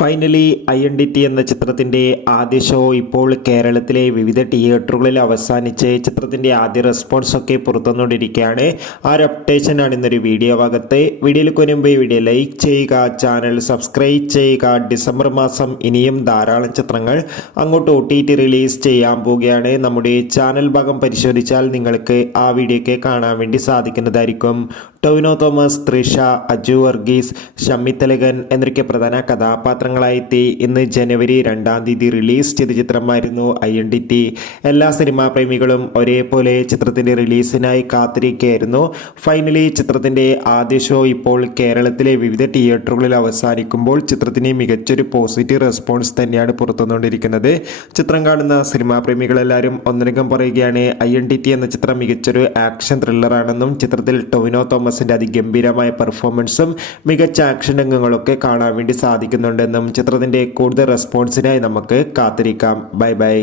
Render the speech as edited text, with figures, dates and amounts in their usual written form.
Finally identity എന്ന ചിത്രത്തിൻ്റെ ആദ്യ ഷോ ഇപ്പോൾ കേരളത്തിലെ വിവിധ തിയേറ്ററുകളിൽ അവസാനിച്ച് ചിത്രത്തിൻ്റെ ആദ്യ റെസ്പോൺസ് ഒക്കെ പുറത്തുവന്നുകൊണ്ടിരിക്കുകയാണ്. ആ ഒരു അപ്ഡേഷനാണ് ഇന്നൊരു വീഡിയോ ഭാഗത്ത്. വീഡിയോയിൽ മുൻപ് വീഡിയോ ലൈക്ക് ചെയ്യുക, ചാനൽ സബ്സ്ക്രൈബ് ചെയ്യുക. ഡിസംബർ മാസം ഇനിയും ധാരാളം ചിത്രങ്ങൾ അങ്ങോട്ട് OTT റിലീസ് ചെയ്യാൻ പോവുകയാണ്. നമ്മുടെ ചാനൽ ഭാഗം പരിശോധിച്ചാൽ നിങ്ങൾക്ക് ആ വീഡിയോയ്ക്ക് കാണാൻ വേണ്ടി സാധിക്കുന്നതായിരിക്കും. ടൊവിനോ തോമസ്, തൃഷ, അജു വർഗീസ്, ഷമ്മി തിലകൻ എന്നൊക്കെ പ്രധാന കഥാപാത്രങ്ങളായെത്തി ഇന്ന് ജനുവരി 2-ാം തീയതി റിലീസ് ചെയ്ത ചിത്രമായിരുന്നു ഐഡന്റിറ്റി. എല്ലാ സിനിമാ പ്രേമികളും ഒരേപോലെ ചിത്രത്തിൻ്റെ റിലീസിനായി കാത്തിരിക്കുകയായിരുന്നു. ഫൈനലി ചിത്രത്തിൻ്റെ ആദ്യ ഷോ ഇപ്പോൾ കേരളത്തിലെ വിവിധ തിയേറ്ററുകളിൽ അവസാനിക്കുമ്പോൾ ചിത്രത്തിന് മികച്ചൊരു പോസിറ്റീവ് റെസ്പോൺസ് തന്നെയാണ് പുറത്തുവന്നുകൊണ്ടിരിക്കുന്നത്. ചിത്രം കാണുന്ന സിനിമാ പ്രേമികളെല്ലാവരും ഒന്നടങ്കം പറയുകയാണ് ഐഡന്റിറ്റി എന്ന ചിത്രം മികച്ചൊരു ആക്ഷൻ ത്രില്ലറാണെന്നും ചിത്രത്തിൽ ടൊവിനോ തോമസിൻ്റെ അതിഗംഭീരമായ പെർഫോമൻസും മികച്ച ആക്ഷൻ രംഗങ്ങളൊക്കെ കാണാൻ വേണ്ടി സാധിക്കുന്നുണ്ടെന്നും ചിത്രത്തിൻ്റെ കൂടുതൽ റെസ്പോൺസിനായി നമുക്ക് കാത്തിരിക്കാം. Bye bye.